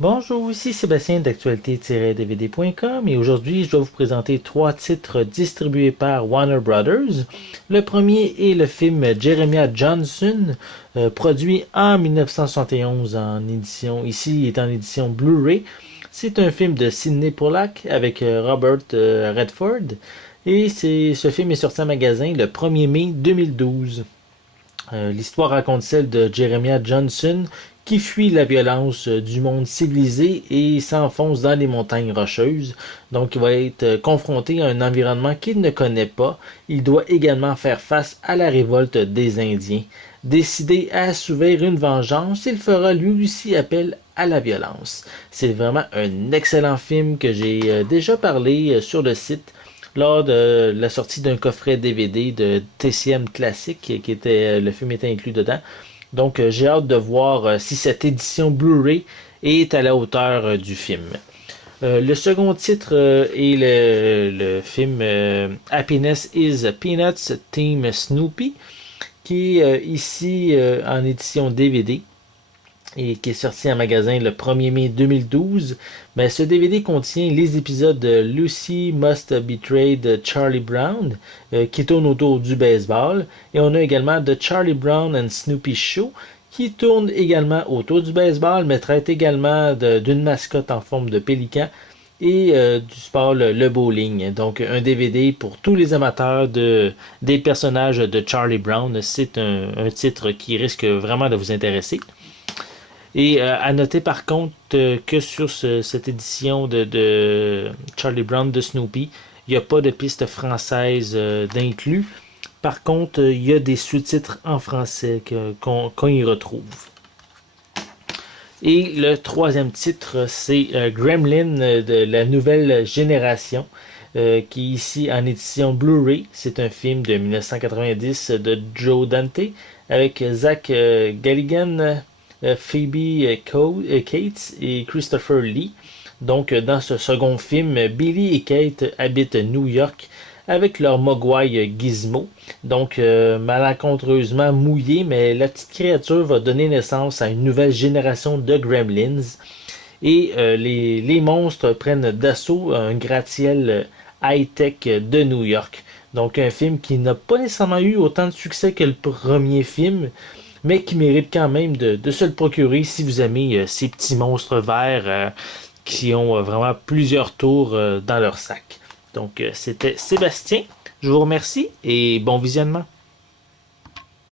Bonjour, ici Sébastien d'actualité-dvd.com et aujourd'hui je dois vous présenter trois titres distribués par Warner Brothers. Le premier est le film Jeremiah Johnson, produit en 1971 en édition, ici il est en édition Blu-ray. C'est un film de Sidney Pollack avec Robert Redford et ce film est sorti en magasin le 1er mai 2012. L'histoire raconte celle de Jeremiah Johnson qui fuit la violence du monde civilisé et s'enfonce dans les montagnes rocheuses. Donc il va être confronté à un environnement qu'il ne connaît pas. Il doit également faire face à la révolte des Indiens. Décidé à assouvir une vengeance, il fera lui aussi appel à la violence. C'est vraiment un excellent film que j'ai déjà parlé sur le site lors de la sortie d'un coffret DVD de TCM Classique, qui était le film était inclus dedans. Donc j'ai hâte de voir si cette édition Blu-ray est à la hauteur du film. Le second titre est le film Happiness is Peanuts Team Snoopy, qui est ici en édition DVD et qui est sorti en magasin le 1er mai 2012. Mais ce DVD contient les épisodes de Lucy Must Betray Charlie Brown, qui tourne autour du baseball. Et on a également The Charlie Brown and Snoopy Show, qui tourne également autour du baseball, mais traite également d'une mascotte en forme de pélican et du sport le bowling. Donc un DVD pour tous les amateurs des personnages de Charlie Brown. C'est un titre qui risque vraiment de vous intéresser. Et à noter par contre que sur cette édition de Charlie Brown de Snoopy, il n'y a pas de piste française d'inclus. Par contre, il y a des sous-titres en français qu'on y retrouve. Et le troisième titre, c'est Gremlin de la nouvelle génération, qui est ici en édition Blu-ray. C'est un film de 1990 de Joe Dante avec Zach Galligan, Phoebe Cates et Christopher Lee. Donc, dans ce second film, Billy et Kate habitent New York avec leur mogwai Gizmo. Donc, malencontreusement mouillé, mais la petite créature va donner naissance à une nouvelle génération de gremlins. Et les monstres prennent d'assaut un gratte-ciel high-tech de New York. Donc, un film qui n'a pas nécessairement eu autant de succès que le premier film, mais qui mérite quand même de se le procurer si vous aimez ces petits monstres verts qui ont vraiment plusieurs tours dans leur sac. Donc c'était Sébastien, je vous remercie et bon visionnement.